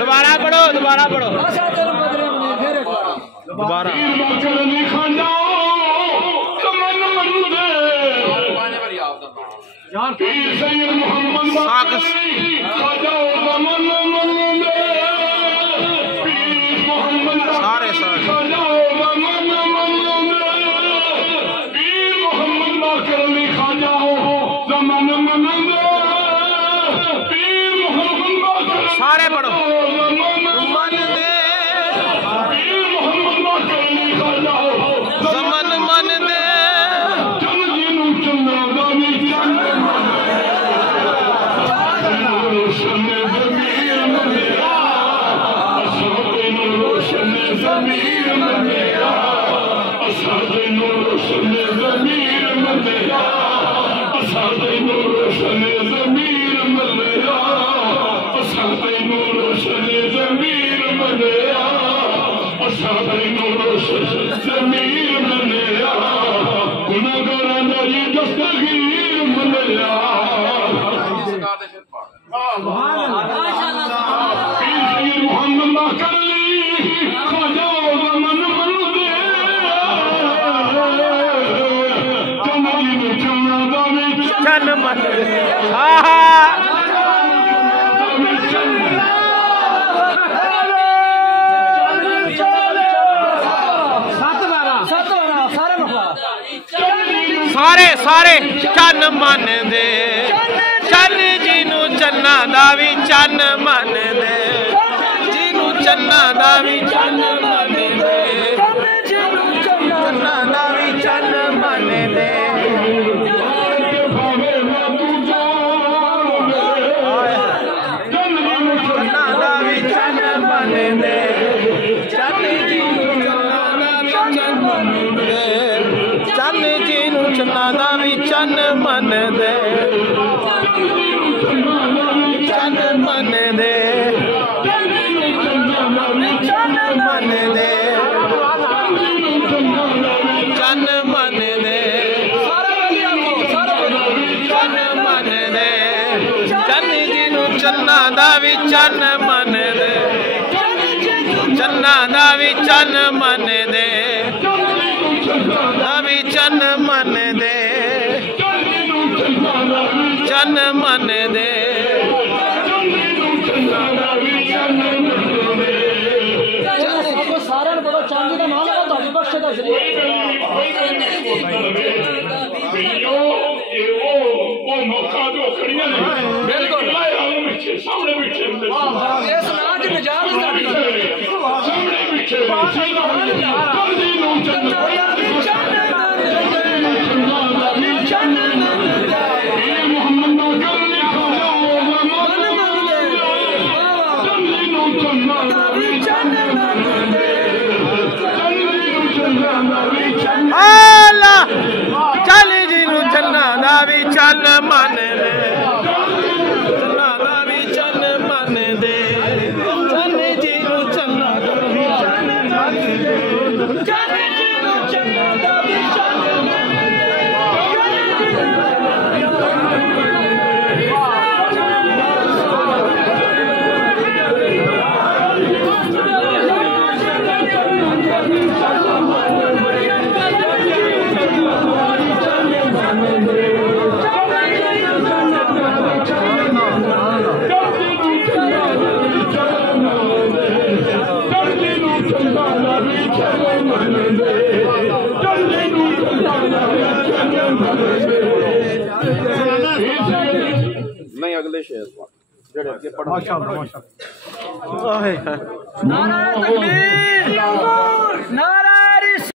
दोबारा पढ़ो दोबारा पढ़ो दोबारा सारे सारे पढ़ो जमन मन दे सारे सारे चन मन दे चन जिनू चन्ना दा भी चन मन दे जिनू चन्ना दा भी चन मन दे चन्ना दा भी चन मन दे चन्ना दा भी चन मन दे चन जिनू चन्ना दा भी चन मन दे चन मन दे चन मन दे चन मन दे चन मन दे चन जिनू चन्ना दा भी चन मन दे चन्ना दा भी चन मन दे भी चन मन दे चन मन दे सारे बड़ा चांदी का नाम है तो बख्श दा वो मौका जो खड़ियां ने बिल्कुल सामने बैठे इस नाज निजात साडी सामने बैठे चल जिनू चन्ना दा भी चन मन दे चन्ना दा भी चन मन दे चन जिनू चन्ना दा भी चन मन दे चन जिनू चन्ना दा भी चन मन नहीं अगले शेर जेड़े अगे पढ़ो माशाअल्लाह माशाअल्लाह नारा तकबीर नारा